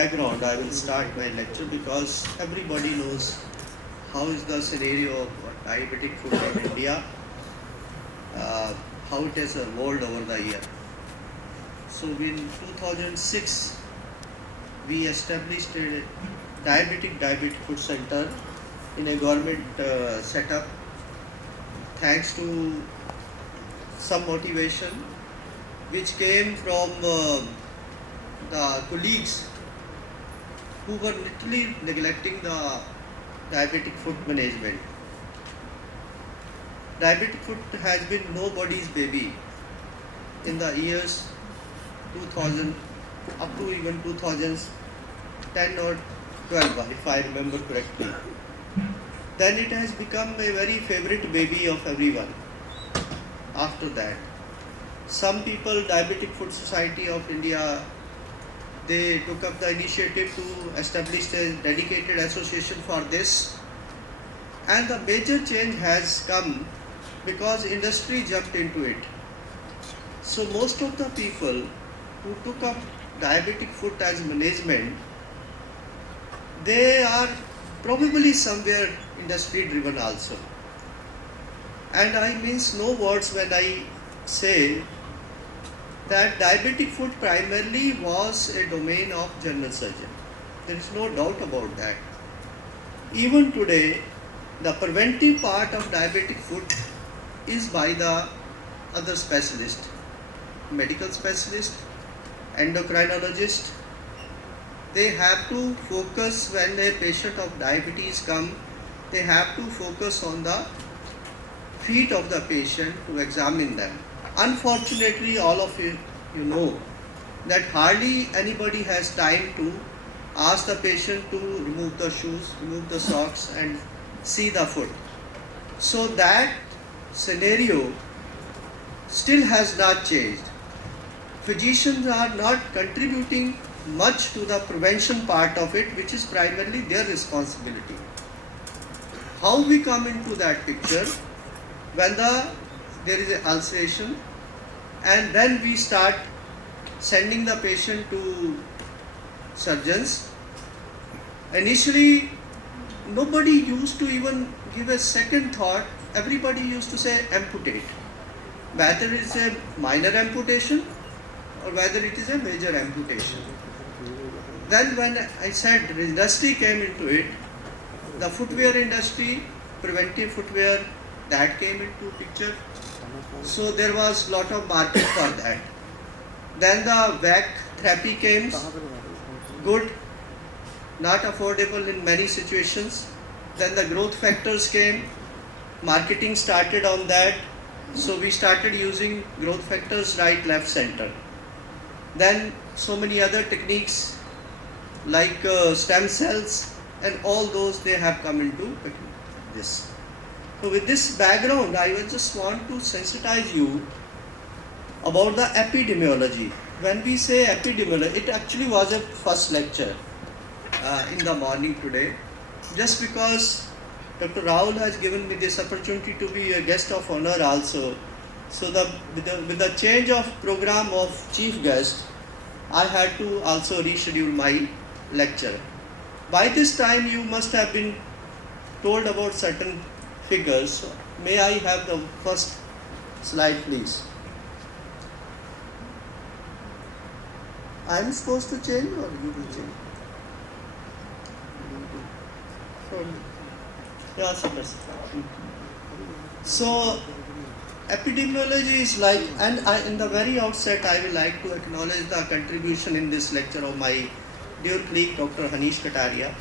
background, I will start my lecture because everybody knows how is the scenario of diabetic food in India, how it has evolved over the year. So in 2006, we established a diabetic food center in a government setup, thanks to some motivation which came from the colleagues who were literally neglecting the diabetic food management. Diabetic food has been nobody's baby in the years 2000 up to even 2010 or 12, if I remember correctly. Then it has become a very favorite baby of everyone. After that, some people, Diabetic Food Society of India, they took up the initiative to establish a dedicated association for this, and the major change has come because industry jumped into it. So most of the people who took up diabetic food as management, they are probably somewhere industry driven also. And I means no words when I say that diabetic food primarily was a domain of general surgeon. There is no doubt about that. Even today, the preventive part of diabetic food is by the other specialist, medical specialist, endocrinologist. They have to focus when a patient of diabetes come, they have to focus on the feet of the patient to examine them. Unfortunately, all of you know that hardly anybody has time to ask the patient to remove the shoes, remove the socks and see the foot. So that scenario still has not changed. Physicians are not contributing much to the prevention part of it, which is primarily their responsibility. How we come into that picture? When there is an ulceration, and then we start sending the patient to surgeons. Initially, nobody used to even give a second thought. Everybody used to say amputate, whether it is a minor amputation or whether it is a major amputation. Then when I said the industry came into it, the footwear industry, preventive footwear, that came into picture. So there was lot of market for that. Then the VAC therapy came, good, not affordable in many situations. Then the growth factors came, marketing started on that. So we started using growth factors right, left, center. Then so many other techniques like stem cells and all those, they have come into this. So with this background, I will just want to sensitize you about the epidemiology. When we say epidemiology, it actually was a first lecture in the morning today, just because Dr. Ravul has given me this opportunity to be a guest of honor also. So with the change of program of chief guest, I had to also reschedule my lecture. By this time, you must have been told about certain figures. So may I have the first slide, please? I am supposed to change or you will change? So epidemiology is like, and in the very outset, I will like to acknowledge the contribution in this lecture of my dear colleague Dr. Hanish Kataria.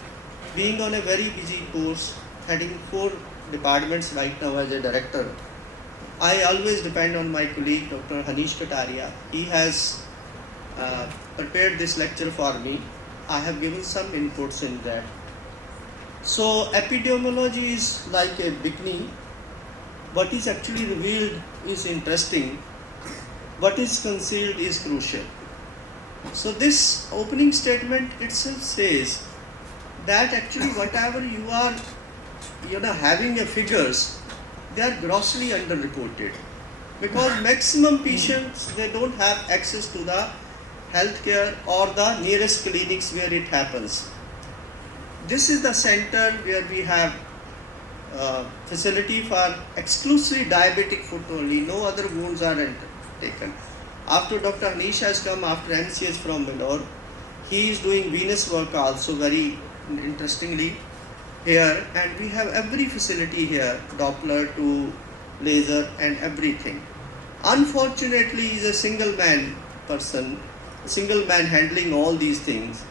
Being on a very busy course, heading 4 departments right now as a director, I always depend on my colleague Dr. Hanish Kataria. He has prepared this lecture for me. I have given some inputs in that. So epidemiology is like a beginning. What is actually revealed is interesting. What is concealed is crucial. So this opening statement itself says that actually whatever you are having a figures, they are grossly underreported, because maximum patients, they don't have access to the healthcare or the nearest clinics where it happens. This is the center where we have facility for exclusively diabetic foot only. No other wounds are taken. After Dr. Anish has come after MCS from Bangalore, he is doing venous work also very interestingly here, and we have every facility here, Doppler to laser and everything. Unfortunately, he is a single man handling all these things,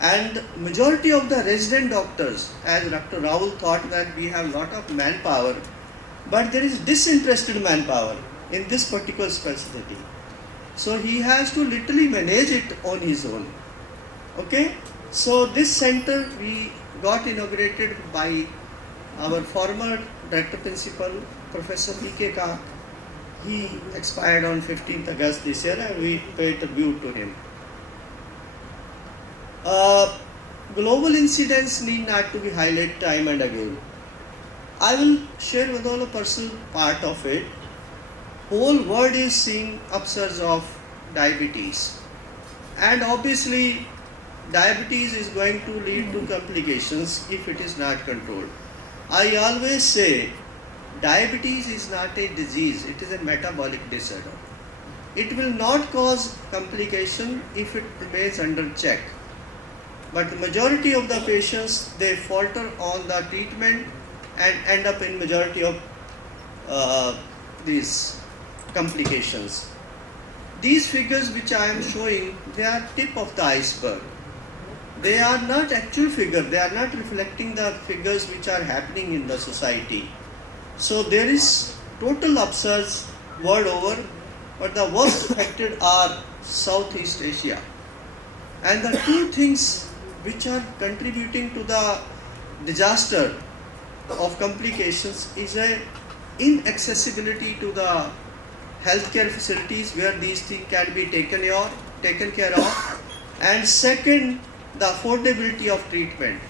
and majority of the resident doctors, as Dr. Ravul thought that we have lot of manpower, but there is disinterested manpower in this particular specialty. So he has to literally manage it on his own. Okay, so this center we got inaugurated by our former director principal, Professor V.K. Ka. He expired on 15th August this year, and we paid tribute to him. Global incidents need not to be highlighted time and again. I will share with all a personal part of it. Whole world is seeing upsurge of diabetes, and obviously diabetes is going to lead to complications if it is not controlled. I always say diabetes is not a disease, it is a metabolic disorder. It will not cause complication if it remains under check. But the majority of the patients, they falter on the treatment and end up in majority of these complications. These figures which I am showing, they are tip of the iceberg. They are not actual figures, they are not reflecting the figures which are happening in the society. So there is total upsurge world over, but the worst affected are Southeast Asia. And the two things which are contributing to the disaster of complications is a inaccessibility to the healthcare facilities where these things can be taken care of, and second, the affordability of treatment.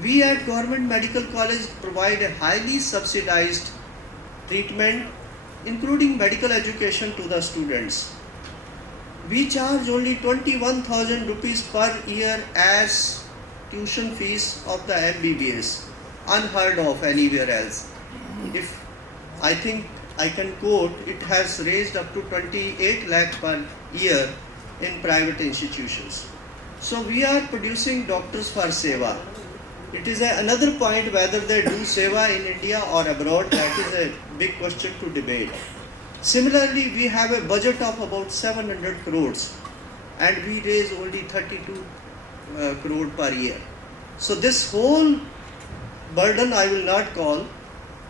We at Government Medical College provide a highly subsidized treatment, including medical education to the students. We charge only 21,000 rupees per year as tuition fees of the MBBS, unheard of anywhere else. If I think I can quote, it has raised up to 28 lakh per year in private institutions. So we are producing doctors for seva. It is another point whether they do seva in India or abroad, that is a big question to debate. Similarly, we have a budget of about 700 crores and we raise only 32 crore per year. So this whole burden I will not call,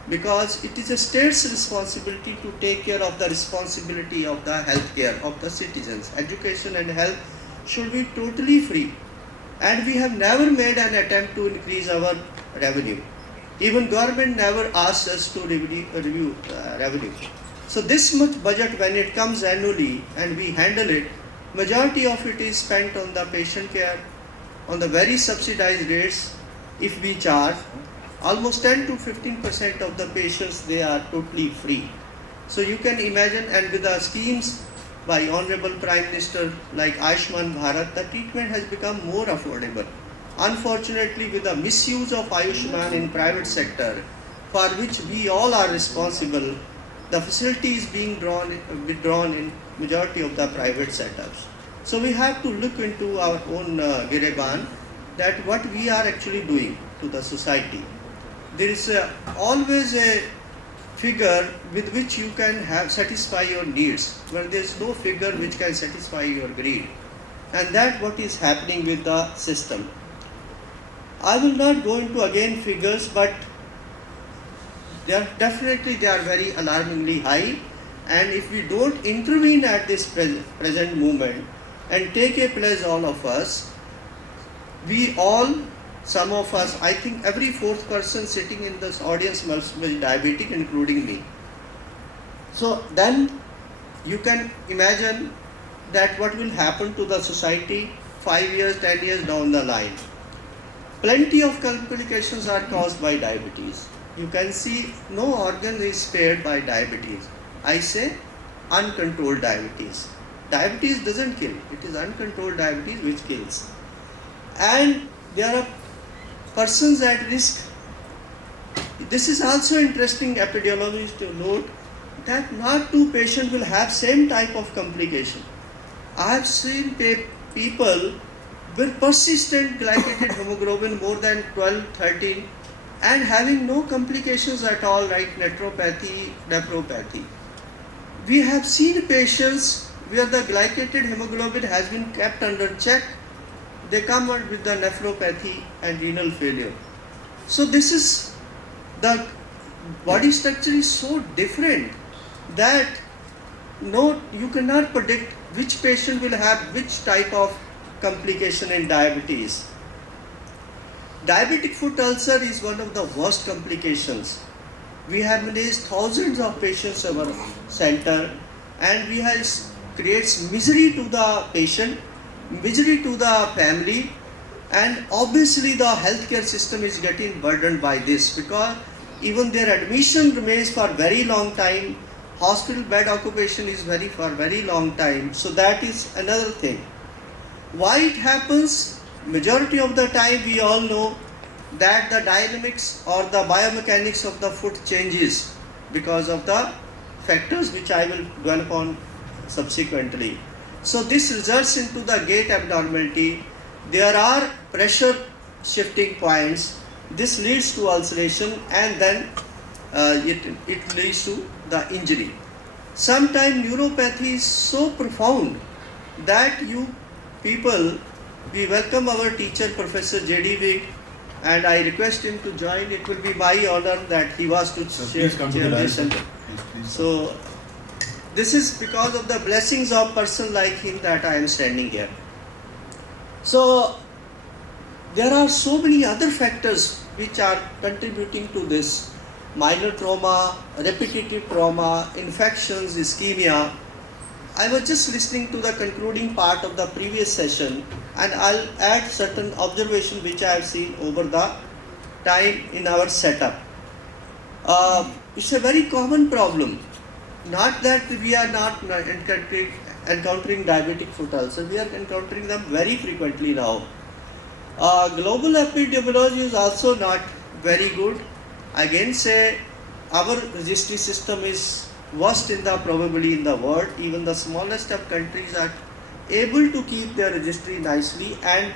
because it is a state's responsibility to take care of the responsibility of the healthcare of the citizens. Education and health should be totally free, and we have never made an attempt to increase our revenue. Even government never asked us to review revenue. So this much budget, when it comes annually and we handle it, majority of it is spent on the patient care, on the very subsidized rates. If we charge almost 10 to 15% of the patients, they are totally free. So you can imagine, and with the schemes by Honorable Prime Minister like Ayushman Bharat, the treatment has become more affordable. Unfortunately, with the misuse of Ayushman in private sector, for which we all are responsible, the facility is being withdrawn in majority of the private setups. So we have to look into our own Gireban, that what we are actually doing to the society. There is always a figure with which you can satisfy your needs, but there is no figure which can satisfy your greed. And that what is happening with the system. I will not go into again figures, but they are very alarmingly high, and if we don't intervene at this present moment and take a pledge, all of us, some of us, I think every fourth person sitting in this audience must be diabetic, including me. So then you can imagine that what will happen to the society 5 years, 10 years down the line. Plenty of complications are caused by diabetes. You can see no organ is spared by diabetes. I say uncontrolled diabetes. Diabetes doesn't kill. It is uncontrolled diabetes which kills. And there are persons at risk. This is also interesting epidemiology to note that not two patients will have same type of complication. I have seen people with persistent glycated hemoglobin more than 12, 13 and having no complications at all like nephropathy, nephropathy. We have seen patients where the glycated hemoglobin has been kept under check. They come out with the nephropathy and renal failure. So this is, the body structure is so different that you cannot predict which patient will have which type of complication in diabetes. Diabetic foot ulcer is one of the worst complications. We have managed thousands of patients in our center, and we have creates misery to the patient, misery to the family, and obviously the healthcare system is getting burdened by this because even their admission remains for very long time. Hospital bed occupation is for very long time. So that is another thing. Why it happens? Majority of the time we all know that the dynamics or the biomechanics of the foot changes because of the factors which I will dwell upon subsequently. So this results into the gait abnormality. There are pressure shifting points. This leads to ulceration, and then it leads to the injury. Sometimes neuropathy is so profound that we welcome our teacher Professor J.D. Wig, and I request him to join. It will be my honor that he was to share this. So this is because of the blessings of a person like him that I am standing here. So there are so many other factors which are contributing to this: minor trauma, repetitive trauma, infections, ischemia. I was just listening to the concluding part of the previous session, and I'll add certain observations which I have seen over the time in our setup. It's a very common problem. Not that we are not encountering diabetic foot ulcer, we are encountering them very frequently now. Global epidemiology is also not very good. Again say our registry system is worst probably in the world. Even the smallest of countries are able to keep their registry nicely and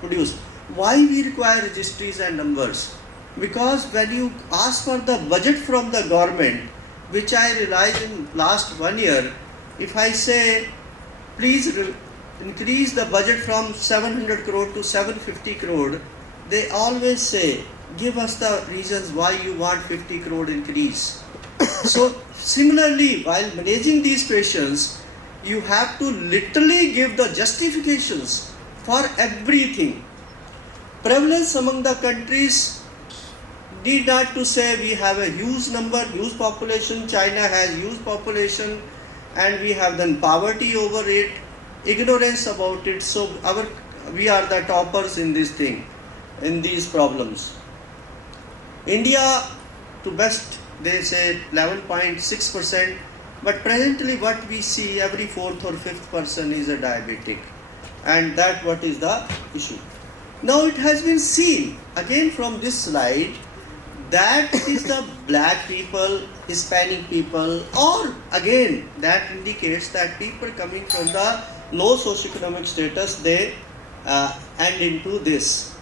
produce. Why we require registries and numbers? Because when you ask for the budget from the government, which I realized in last 1 year, if I say please increase the budget from 700 crore to 750 crore, they always say give us the reasons why you want 50 crore increase. So similarly, while managing these patients, you have to literally give the justifications for everything. Prevalence among the countries, need not to say we have a huge number, huge population. China has huge population, and we have then poverty over it, ignorance about it. So we are the toppers in this thing, in these problems. India, to best, they say 11.6%, but presently what we see, every fourth or fifth person is a diabetic, and that what is the issue. Now it has been seen again from this slide that it is the black people, Hispanic people, or again that indicates that people coming from the low socioeconomic status, they end into this.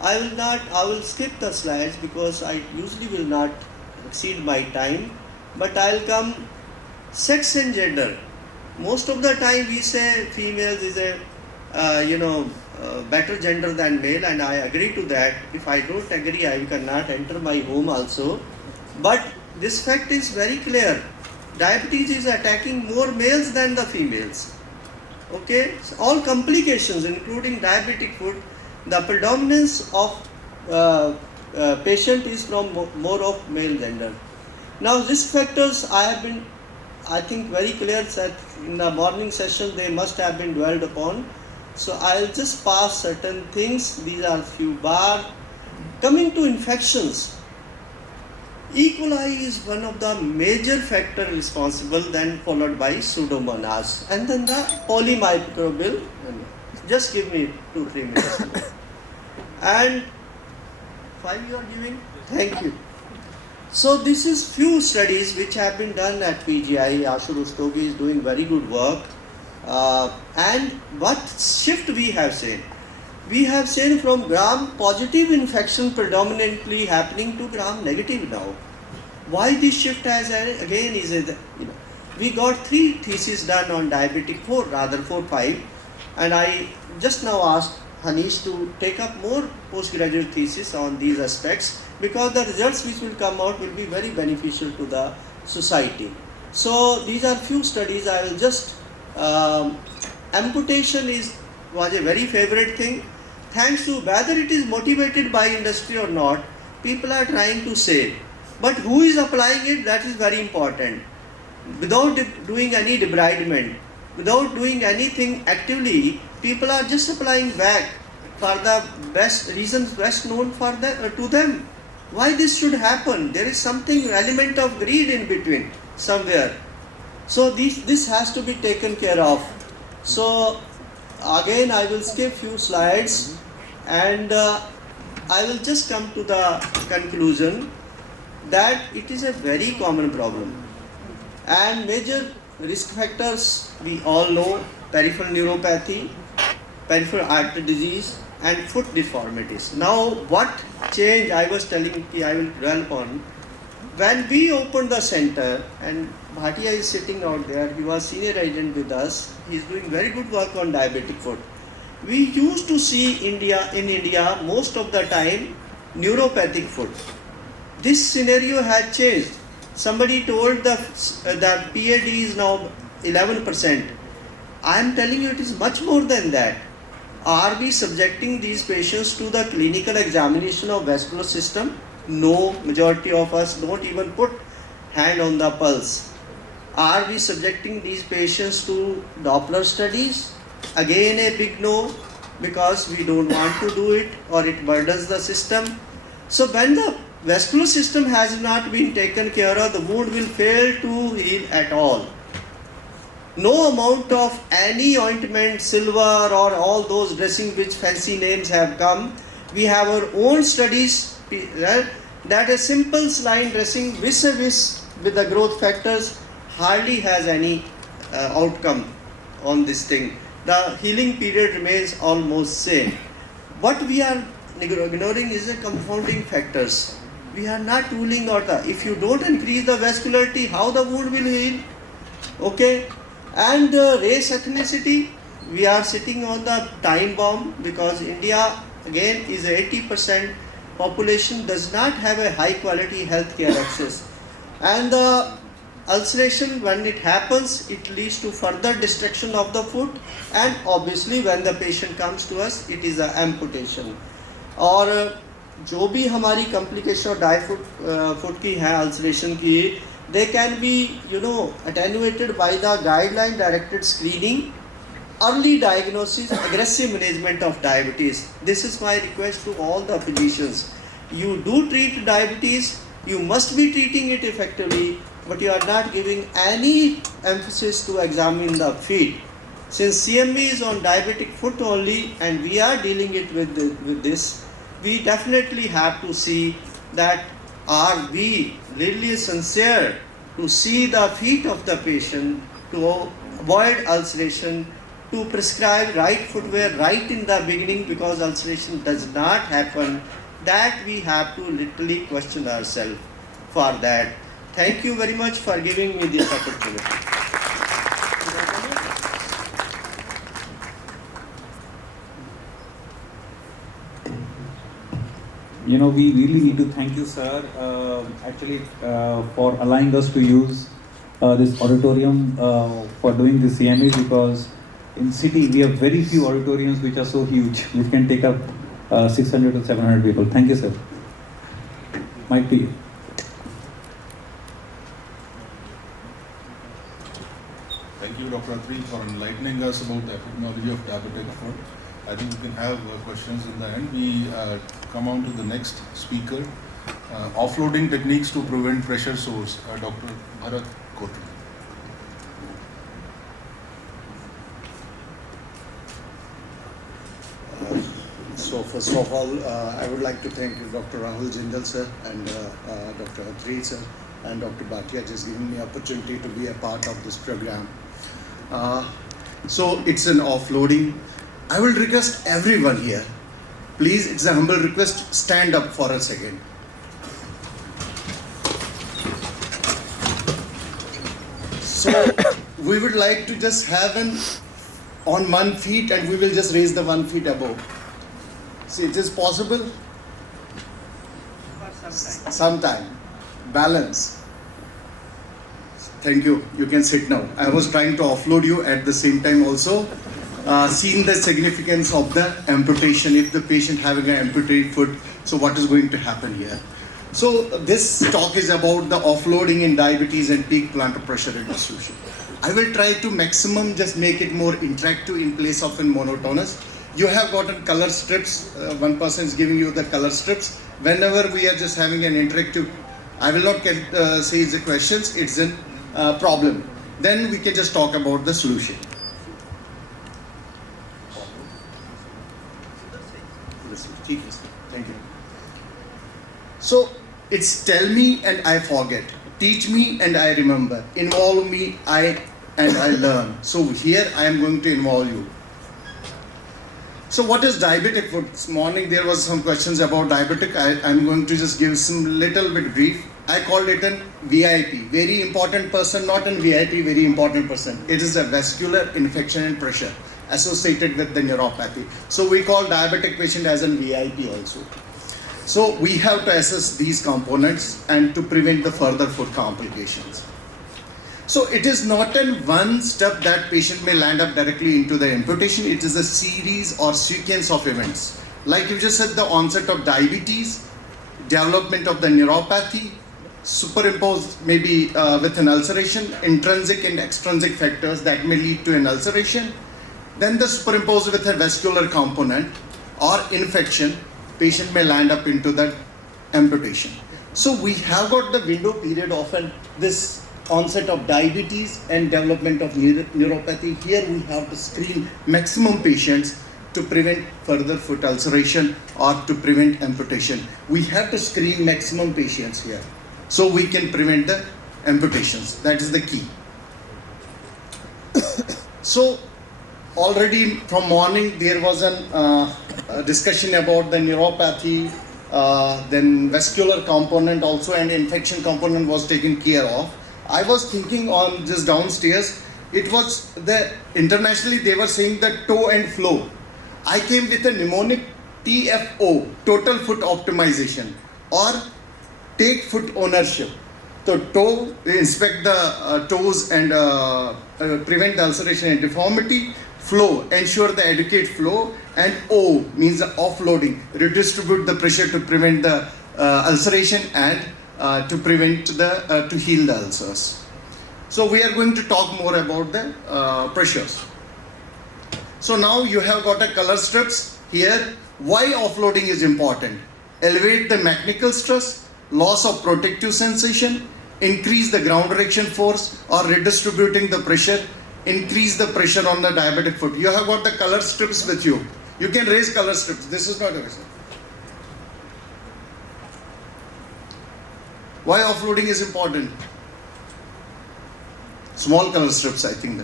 I will skip the slides because I usually will not exceed my time, but I'll come sex and gender. Most of the time we say females is a better gender than male, and I agree to that. If I don't agree, I cannot enter my home also. But this fact is very clear. Diabetes is attacking more males than the females. Okay, so all complications including diabetic foot, the predominance of patient is from more of male gender. Now risk factors I think very clear that in the morning session they must have been dwelled upon. So I'll just pass certain things. These are few bars. Coming to infections. E. coli is one of the major factor responsible, then followed by Pseudomonas, and then the polymicrobial. Just give me 2-3 minutes. And 5 you are giving? Thank you. So this is few studies which have been done at PGI. Ashu Rustogi is doing very good work. And what shift we have seen? We have seen from gram positive infection predominantly happening to gram negative now. Why this shift has again is, we got 3 theses done on diabetic 4, rather 4-5, and I just now asked Hanish to take up more postgraduate thesis on these aspects, because the results which will come out will be very beneficial to the society. So these are few studies. I will just amputation was a very favorite thing. Thanks to whether it is motivated by industry or not, people are trying to save. But who is applying it, that is very important. Without doing any debridement, without doing anything actively, people are just applying back for the best reasons best known to them. Why this should happen? There is something element of greed in between somewhere. So this has to be taken care of. So again I will skip few slides, and I will just come to the conclusion that it is a very common problem. And major risk factors we all know: peripheral neuropathy, peripheral artery disease, and foot deformities. Now what change I was telling I will dwell upon. When we opened the center, and Bhatia is sitting out there, he was senior agent with us, he is doing very good work on diabetic foot. We used to see in India most of the time neuropathic foot. This scenario had changed. Somebody told the PAD is now 11%. I am telling you it is much more than that. Are we subjecting these patients to the clinical examination of vascular system? No, majority of us don't even put hand on the pulse. Are we subjecting these patients to Doppler studies? Again a big no, because we don't want to do it or it burdens the system. So when the vascular system has not been taken care of, the wound will fail to heal at all. No amount of any ointment, silver, or all those dressings which fancy names have come. We have our own studies that a simple saline dressing vis-a-vis with the growth factors hardly has any outcome on this thing. The healing period remains almost same. What we are ignoring is the confounding factors. We are not ruling out if you don't increase the vascularity, how the wound will heal. Okay. And race ethnicity, we are sitting on the time bomb, because India again is 80% population does not have a high quality healthcare access. And the ulceration, when it happens, it leads to further destruction of the foot, and obviously when the patient comes to us, it is an amputation. और जो भी हमारी complication और die foot की है ulceration की, they can be attenuated by the guideline directed screening, early diagnosis, aggressive management of diabetes. This is my request to all the physicians. You do treat diabetes, you must be treating it effectively, but you are not giving any emphasis to examine the feet. Since CME is on diabetic foot only and we are dealing it with this, we definitely have to see that are we really sincere to see the feet of the patient, to avoid ulceration, to prescribe right footwear right in the beginning, because ulceration does not happen. That we have to literally question ourselves for that. Thank you very much for giving me this opportunity. We really need to thank you, sir, for allowing us to use this auditorium for doing the CME, because in city we have very few auditoriums which are so huge, which can take up 600 to 700 people. Thank you, sir. Might be. Thank you, Dr. Atri, for enlightening us about the epidemiology of diabetic foot. I think we can have questions in the end. We come on to the next speaker. offloading techniques to prevent pressure sores. Dr. Bharat Kotal. So first of all, I would like to thank Dr. Ravul Jindal sir and Dr. Attendees sir and Dr. Bhatia just giving me opportunity to be a part of this program. So it's an offloading. I will request everyone here, please, it's a humble request, stand up for a second. So we would like to just have an on 1 feet and we will just raise the 1 feet above. See, it is possible? For some time. Sometime. Balance. Thank you. You can sit now. I was trying to offload you at the same time also. Seeing the significance of the amputation, if the patient having an amputated foot, so what is going to happen here? So this talk is about the offloading in diabetes and peak plantar pressure redistribution. I will try to maximum just make it more interactive in place of in monotonous. You have gotten color strips. One person is giving you the color strips. Whenever we are just having an interactive, I will not say it's the questions, it's a problem. Then we can just talk about the solution. Thank you. So it's tell me and I forget, teach me and I remember, involve me and I learn. So here I am going to involve you. So what is diabetic foot? This morning there was some questions about diabetic. I'm going to just give some little bit brief. I called it an VIP, very important person, not an VIP, very important person. It is a vascular infection and pressure associated with the neuropathy. So we call diabetic patient as an VIP also. So we have to assess these components and to prevent the further foot complications. So it is not in one step that patient may land up directly into the amputation. It is a series or sequence of events. Like you just said, the onset of diabetes, development of the neuropathy, superimposed maybe with an ulceration, intrinsic and extrinsic factors that may lead to an ulceration. Then the superimposed with a vascular component or infection, patient may land up into that amputation. So we have got the window period of this onset of diabetes and development of neuropathy. Here we have to screen maximum patients to prevent further foot ulceration or to prevent amputation. We have to screen maximum patients here so we can prevent the amputations. That is the key. So already from morning there was a discussion about the neuropathy, then vascular component also, and infection component was taken care of. I was thinking on just downstairs, it was the internationally they were saying the toe and flow. I came with a mnemonic TFO, total foot optimization, or take foot ownership. So toe, inspect the toes and prevent the ulceration and deformity. Flow, ensure the adequate flow, and O means the offloading, redistribute the pressure to prevent the ulceration and to prevent the to heal the ulcers. So we are going to talk more about the pressures. So now you have got a color strips here. Why offloading is important? Elevate the mechanical stress, loss of protective sensation, increase the ground direction force, or redistributing the pressure, increase the pressure on the diabetic foot. You have got the color strips with you. You can raise color strips. This is not a reason. Why offloading is important? Small color strips, I think.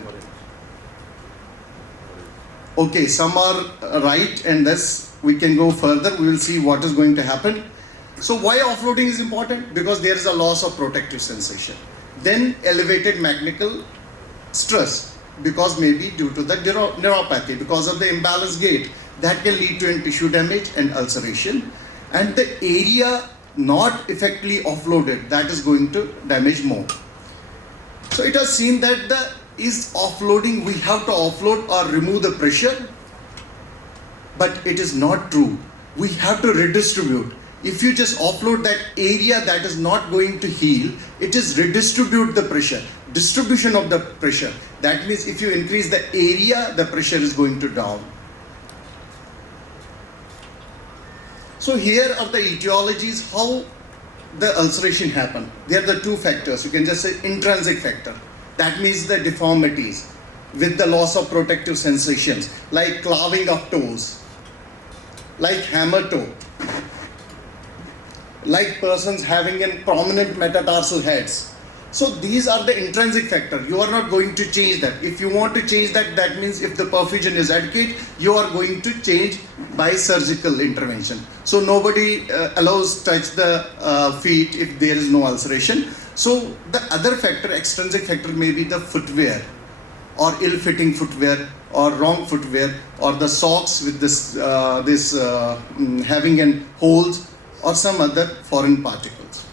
Okay, some are right, and this we can go further. We will see what is going to happen. So why offloading is important? Because there is a loss of protective sensation. Then elevated mechanical stress, because maybe due to the neuropathy, because of the imbalanced gait, that can lead to tissue damage and ulceration. And the area not effectively offloaded, that is going to damage more. So it has seen that is offloading, we have to offload or remove the pressure, but it is not true. We have to redistribute. If you just offload that area that is not going to heal, it is redistribute the pressure, distribution of the pressure. That means if you increase the area, the pressure is going to down. So here are the etiologies, how the ulceration happen? They are the two factors. You can just say intrinsic factor. That means the deformities with the loss of protective sensations, like clawing of toes, like hammer toe, like persons having a prominent metatarsal heads. So these are the intrinsic factor. You are not going to change that. If you want to change that, that means if the perfusion is adequate, you are going to change by surgical intervention. So nobody allows touch the feet if there is no ulceration. So the other factor, extrinsic factor, may be the footwear, or ill-fitting footwear, or wrong footwear, or the socks with this having an holes, or some other foreign particles.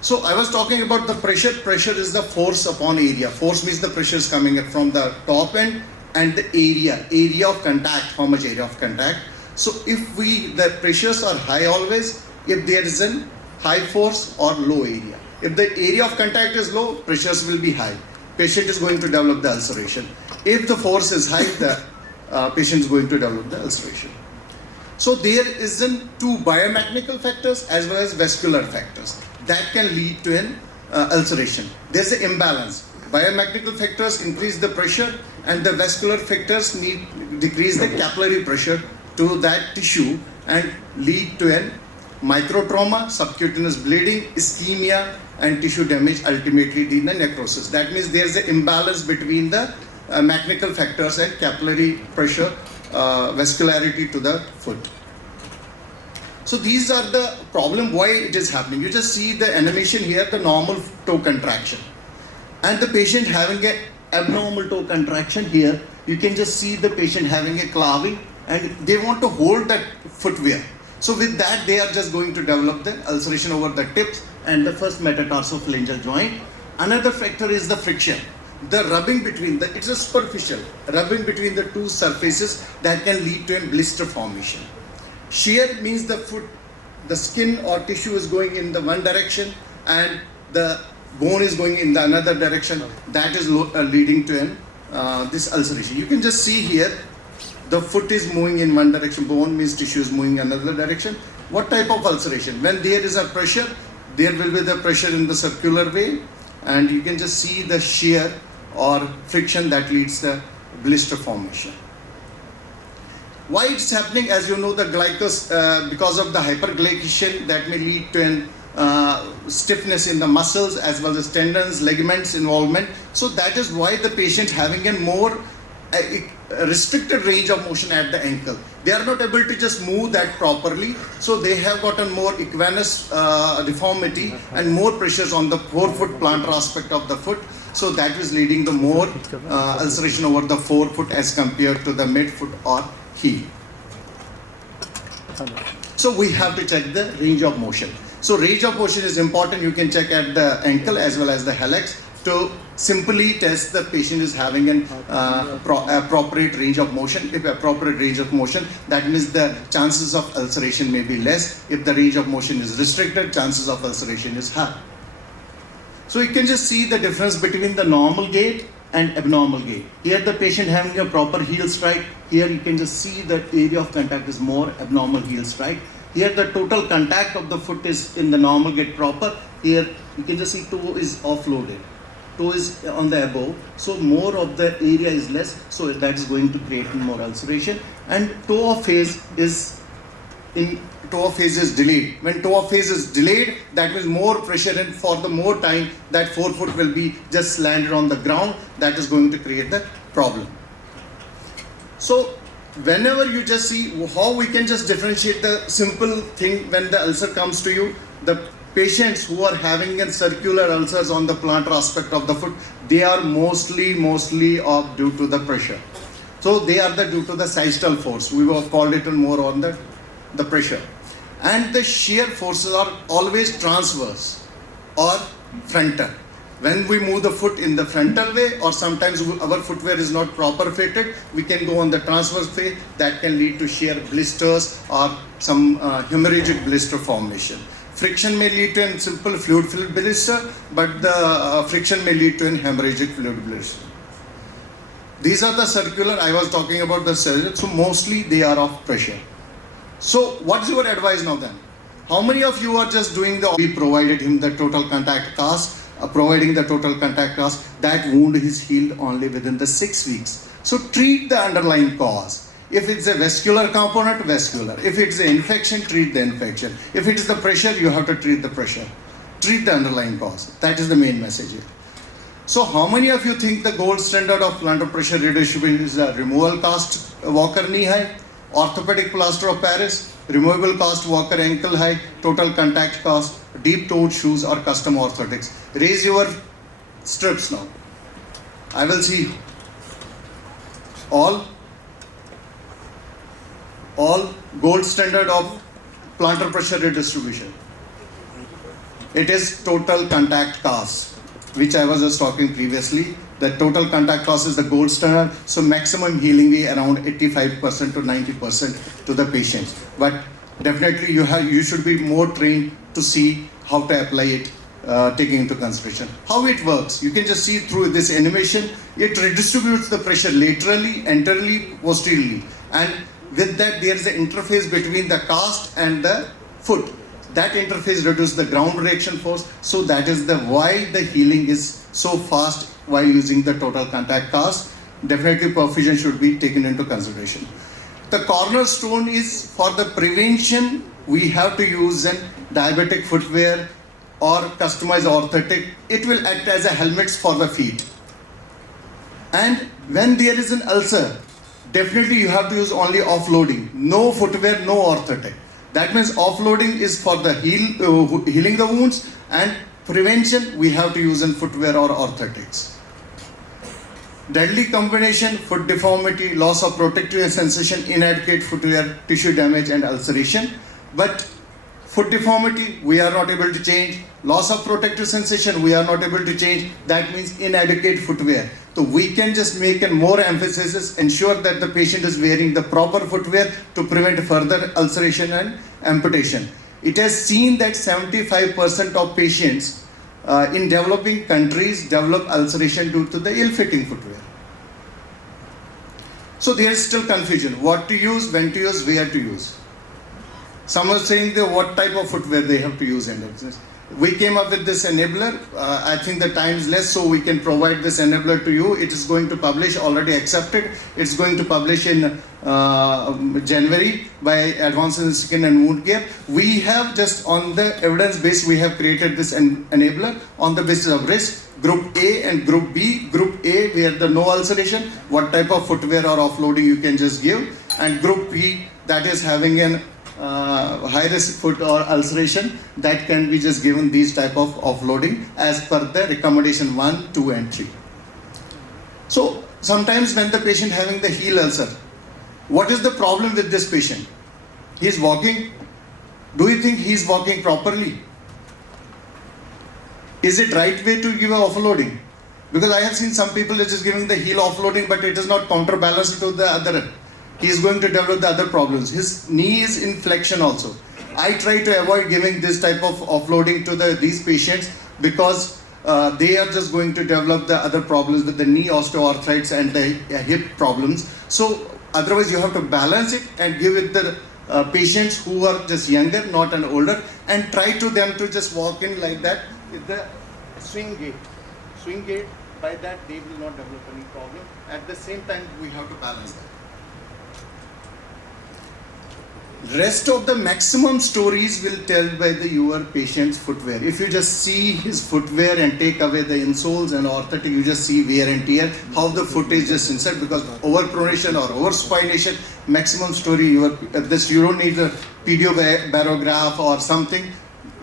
So I was talking about the pressure. Pressure is the force upon area. Force means the pressure is coming up from the top end, and the area of contact, how much area of contact. So if the pressures are high always, if there is a high force or low area. If the area of contact is low, pressures will be high. Patient is going to develop the ulceration. If the force is high, the patient is going to develop the ulceration. So there is two biomechanical factors as well as vascular factors that can lead to an ulceration. There's an imbalance. Biomechanical factors increase the pressure, and the vascular factors decrease the capillary pressure to that tissue and lead to an microtrauma, subcutaneous bleeding, ischemia, and tissue damage, ultimately lead to necrosis. That means there's an imbalance between the mechanical factors and capillary pressure, vascularity to the foot. So these are the problem why it is happening. You just see the animation here, the normal toe contraction, and the patient having an abnormal toe contraction here. You can just see the patient having a clawing, and they want to hold that footwear. So with that, they are just going to develop the ulceration over the tips and the first metatarsophalangeal joint. Another factor is the friction. The rubbing between it's a superficial rubbing between the two surfaces that can lead to a blister formation. Shear means the skin or tissue is going in the one direction and the bone is going in the another direction. That is leading to this ulceration. You can just see here, the foot is moving in one direction, bone means tissue is moving another direction. What type of ulceration? When there is a pressure, there will be the pressure in the circular way, and you can just see the shear or friction that leads the blister formation. Why it's happening? As you know, the because of the hyperglycation, that may lead to stiffness in the muscles as well as tendons, ligaments involvement. So that is why the patient having a more restricted range of motion at the ankle. They are not able to just move that properly. So they have got a more equinus deformity and more pressures on the forefoot plantar aspect of the foot. So that is leading to more ulceration over the forefoot as compared to the midfoot or heel. So we have to check the range of motion. So range of motion is important. You can check at the ankle as well as the hallux to simply test the patient is having an appropriate range of motion. If appropriate range of motion, that means the chances of ulceration may be less. If the range of motion is restricted, chances of ulceration is high. So you can just see the difference between the normal gait and abnormal gait. Here the patient having a proper heel strike. Here you can just see the area of contact is more abnormal heel strike. Here the total contact of the foot is in the normal gait proper. Here you can just see toe is offloaded. Toe is on the above. So more of the area is less. So that is going to create more ulceration. And toe of phase is delayed. When toe of phase is delayed, that means more pressure and for the more time that forefoot will be just landed on the ground. That is going to create the problem. So whenever you just see how we can just differentiate the simple thing when the ulcer comes to you, the patients who are having a circular ulcers on the plantar aspect of the foot, they are mostly due to the pressure. So they are due to the systole force. We will call it more on the pressure. And the shear forces are always transverse or frontal. When we move the foot in the frontal way, or sometimes our footwear is not proper fitted, we can go on the transverse way. That can lead to shear blisters or some hemorrhagic blister formation. Friction may lead to a simple fluid-filled blister, but the friction may lead to a hemorrhagic fluid blister. These are the circular. I was talking about the circular. So mostly they are of pressure. So what's your advice now then? How many of you are just doing we provided him the total contact cast, providing the total contact cast, that wound is healed only within the 6 weeks. So treat the underlying cause. If it's a vascular component, vascular. If it's an infection, treat the infection. If it is the pressure, you have to treat the pressure. Treat the underlying cause. That is the main message here. So how many of you think the gold standard of plantar pressure redistribution is a removal cast walker knee high, orthopedic plaster of Paris, removable cast walker ankle high, total contact cast, deep toed shoes or custom orthotics? Raise your strips now. I will see all gold standard of plantar pressure redistribution. It is total contact cast, which I was just talking previously. The total contact cast is the gold standard, so maximum healing is around 85% to 90% to the patients. But definitely you should be more trained to see how to apply it, taking into consideration. How it works, you can just see through this animation, it redistributes the pressure laterally, anteriorly, posteriorly. And with that, there is an interface between the cast and the foot. That interface reduces the ground reaction force, so that is why the healing is so fast while using the total contact cast. Definitely perfusion should be taken into consideration. The cornerstone is for the prevention, we have to use an diabetic footwear or customized orthotic. It will act as a helmets for the feet. And when there is an ulcer, definitely you have to use only offloading. No footwear, no orthotic. That means offloading is for the healing the wounds, and prevention we have to use in footwear or orthotics. Deadly combination, foot deformity, loss of protective sensation, inadequate footwear, tissue damage and ulceration. But foot deformity we are not able to change. Loss of protective sensation we are not able to change. That means inadequate footwear. So we can just make a more emphasis, ensure that the patient is wearing the proper footwear to prevent further ulceration and amputation. It has seen that 75% of patients in developing countries develop ulceration due to the ill-fitting footwear. So there is still confusion. What to use, when to use, where to use. Some are saying that what type of footwear they have to use. We came up with this enabler. I think the time is less, so we can provide this enabler to you. It is going to publish, already accepted. It's going to publish in January by Advances in Skin and Wound Care. We have just on the evidence base, we have created this enabler on the basis of risk. Group A and Group B. Group A, where the no ulceration, what type of footwear or offloading you can just give. And Group B, that is having an high risk foot or ulceration, that can be just given these type of offloading as per the recommendation 1, 2 and 3. So sometimes when the patient having the heel ulcer, what is the problem with this patient? He is walking. Do you think he is walking properly? Is it right way to give a offloading? Because I have seen some people are just giving the heel offloading, but it is not counterbalanced to the other. He is going to develop the other problems. His knee is in flexion also. I try to avoid giving this type of offloading to these patients because they are just going to develop the other problems with the knee osteoarthritis and the hip problems. So otherwise you have to balance it and give it the patients who are just younger, not an older, and try to them to just walk in like that with the swing gait. Swing gait, by that they will not develop any problem. At the same time we have to balance that. Rest of the maximum stories will tell by your patient's footwear. If you just see his footwear and take away the insoles and orthotic, you just see wear and tear, how the foot is just inside, because overpronation or overspination, maximum story, you don't need a pediobarograph or something.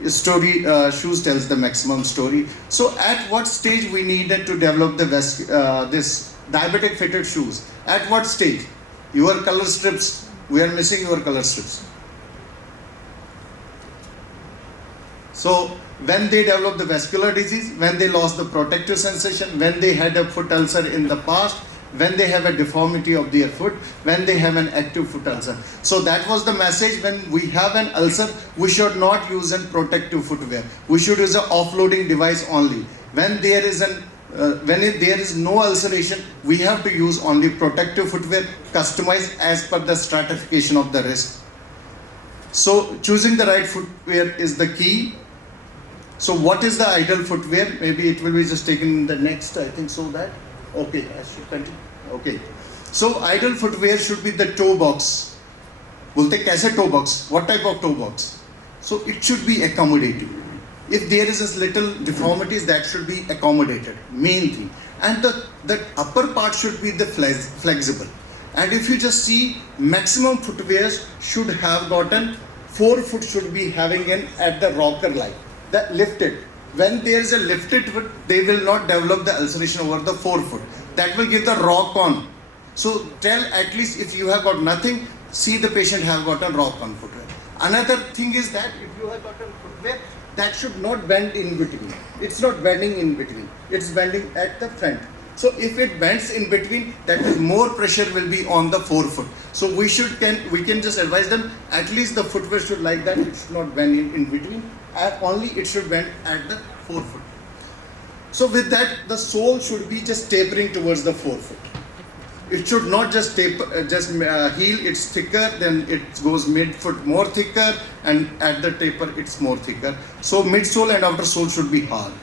Story shoes tells the maximum story. So at what stage we needed to develop the this diabetic fitted shoes? At what stage? Your color strips. We are missing your color strips. So when they develop the vascular disease, when they lost the protective sensation, when they had a foot ulcer in the past, when they have a deformity of their foot, when they have an active foot ulcer. So that was the message. When we have an ulcer, we should not use a protective footwear. We should use an offloading device only. When there is there is no ulceration, we have to use only protective footwear, customized as per the stratification of the risk. So choosing the right footwear is the key. So what is the ideal footwear? Maybe it will be just taken in the next, I think so that. Okay, I should continue. Okay. So ideal footwear should be the toe box. बोलते कैसे toe box? What type of toe box? So it should be accommodating. If there is a little deformities, that should be accommodated. Main thing. And the upper part should be the flexible. And if you just see, maximum footwears should have gotten 4 foot should be having an at the rocker line. That lifted. When there is a lifted foot, they will not develop the ulceration over the 4 foot. That will give the rock on. So tell at least if you have got nothing, see the patient have got a rock on footwear. Another thing is that if you have got a footwear, that should not bend in between. It's not bending in between. It's bending at the front. So if it bends in between, that is more pressure will be on the 4 foot. So we can just advise them at least the footwear should like that. It should not bend in between. Only it should bend at the 4 foot. So with that, the sole should be just tapering towards the 4 foot. It should not just taper, heel. It's thicker, then it goes mid foot more thicker, and at the taper it's more thicker. So midsole and outer sole should be hard.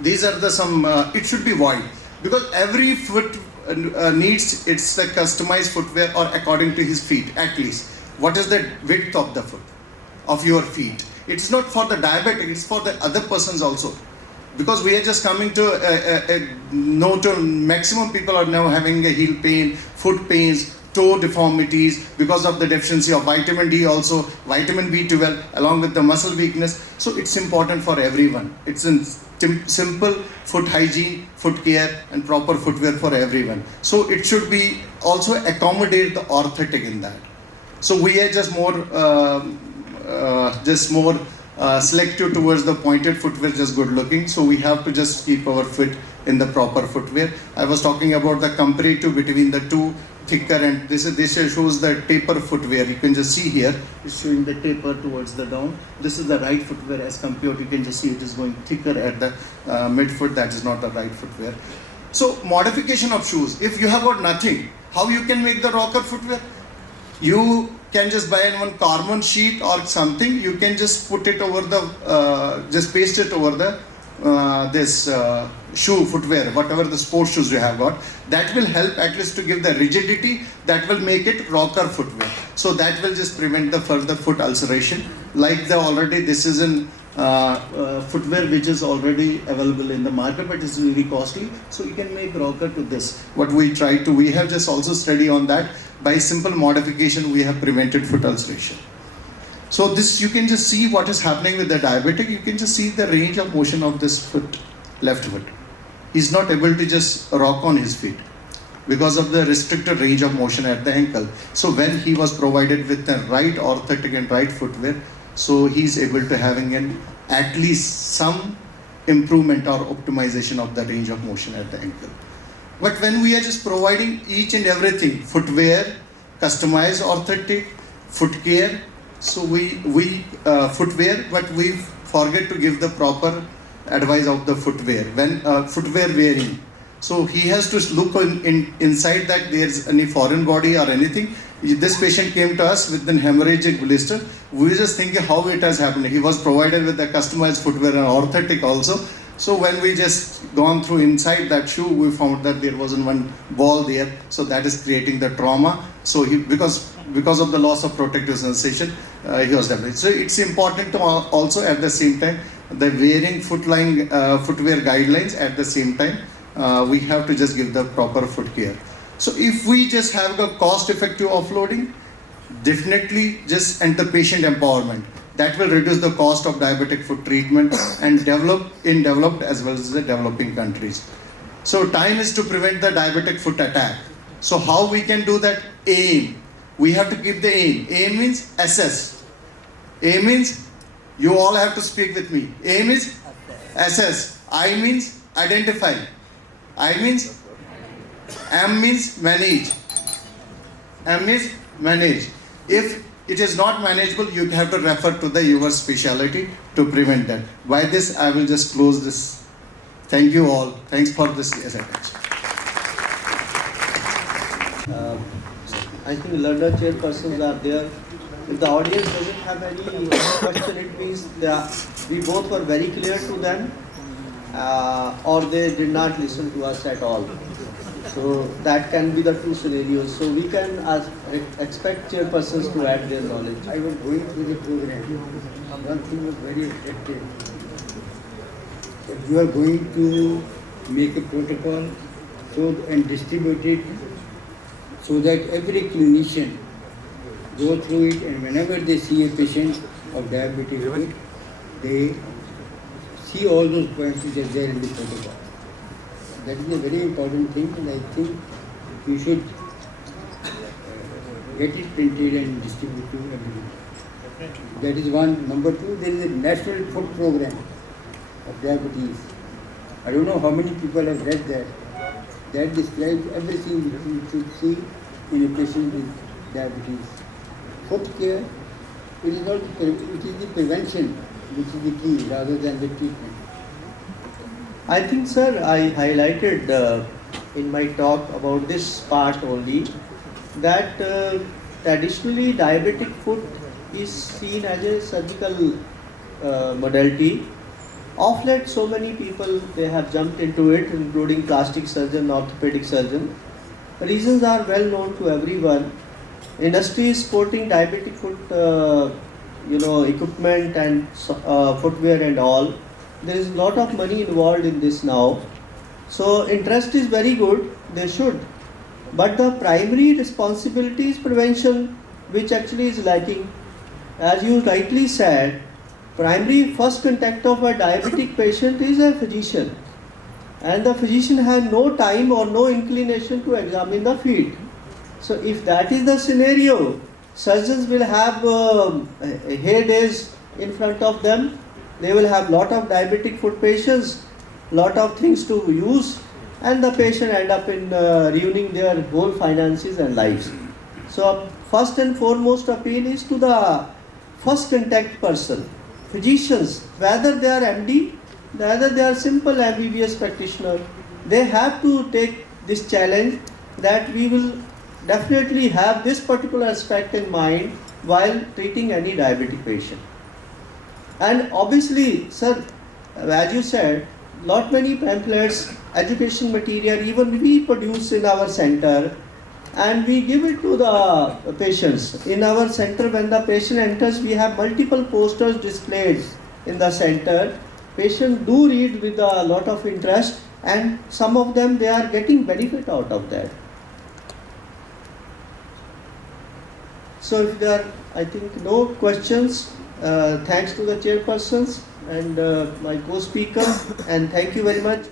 These are the some. It should be wide because every foot needs its customized footwear or according to his feet at least. What is the width of the foot of your feet? It's not for the diabetic. It's for the other persons also. Because we are just coming to maximum people are now having a heel pain, foot pains, toe deformities because of the deficiency of vitamin D also, vitamin B12 along with the muscle weakness. So it's important for everyone. It's a simple foot hygiene, foot care and proper footwear for everyone. So it should be also accommodate the orthotic in that. So we are just more selective towards the pointed footwear, just good looking. So we have to just keep our foot in the proper footwear. I was talking about the comparative between the two, thicker, and this shows the taper footwear. You can just see here, it's showing the taper towards the down. This is the right footwear as compared, you can just see it is going thicker at the midfoot. That is not the right footwear. So modification of shoes. If you have got nothing, how you can make the rocker footwear? You can just buy one carbon sheet or something. You can just put it over the, just paste it over the shoe footwear, whatever the sports shoes you have got. That will help at least to give the rigidity. That will make it rocker footwear. So that will just prevent the further foot ulceration. Like the already this is an footwear which is already available in the market, but it's really costly. So you can make rocker to this. What we try to, we have just also study on that. By simple modification, we have prevented foot ulceration. So this, you can just see what is happening with the diabetic. You can just see the range of motion of this foot, left foot. He's not able to just rock on his feet because of the restricted range of motion at the ankle. So when he was provided with the right orthotic and right footwear, so he's able to having at least some improvement or optimization of the range of motion at the ankle. But when we are just providing each and everything, footwear, customized orthotic, foot care, so we footwear, but we forget to give the proper advice of the footwear. When footwear wearing, so he has to look inside that there's any foreign body or anything. This patient came to us with an hemorrhagic blister. We were just thinking how it has happened. He was provided with the customized footwear and orthotic also. So when we just gone through inside that shoe, we found that there wasn't one ball there. So that is creating the trauma. So because of the loss of protective sensation, he was damaged. So it's important to also at the same time, the wearing footwear guidelines at the same time, we have to just give the proper foot care. So if we just have the cost-effective offloading, definitely just and the patient empowerment. That will reduce the cost of diabetic foot treatment and developed as well as the developing countries. So time is to prevent the diabetic foot attack. So how we can do that? Aim. We have to give the aim. Aim means assess. A means, you all have to speak with me. A means assess. I means identify. I means, M means manage. M means manage. If it is not manageable, you have to refer to your specialty to prevent that. By this, I will just close this. Thank you all. Thanks for this attention. I think learner chairpersons are there. If the audience doesn't have any question, it means we both were very clear to them, or they did not listen to us at all. So that can be the two scenarios. So we can expect chairpersons to add their knowledge. I was going through the program. One thing was very attractive. If you are going to make a protocol and distribute it so that every clinician go through it, and whenever they see a patient of diabetic foot, they see all those points which are there in the protocol. That is a very important thing, and I think you should get it printed and distribute to everyone. That is one. Number two, there is a national food program of diabetes. I don't know how many people have read that. That describes everything which you should see in a patient with diabetes. Foot care, it is the prevention which is the key rather than the treatment. I think, sir, I highlighted in my talk about this part only, that traditionally diabetic foot is seen as a surgical modality. Of late, so many people, they have jumped into it, including plastic surgeon, orthopedic surgeon. The reasons are well known to everyone. Industry is sporting diabetic foot, equipment and footwear and all. There is a lot of money involved in this now. So interest is very good, they should. But the primary responsibility is prevention, which actually is lacking. As you rightly said, primary first contact of a diabetic patient is a physician. And the physician has no time or no inclination to examine the feet. So if that is the scenario, surgeons will have hair days in front of them. They will have lot of diabetic foot patients, lot of things to use, and the patient end up in ruining their whole finances and lives. So first and foremost appeal is to the first contact person, physicians, whether they are MD, whether they are simple MBBS practitioner, they have to take this challenge that we will definitely have this particular aspect in mind while treating any diabetic patient. And obviously, sir, as you said, lot many pamphlets, education material, even we produce in our center, and we give it to the patients. In our center, when the patient enters, we have multiple posters displayed in the center. Patients do read with a lot of interest, and some of them, they are getting benefit out of that. So if there are, I think, no questions, thanks to the chairpersons and my co-speaker, and thank you very much.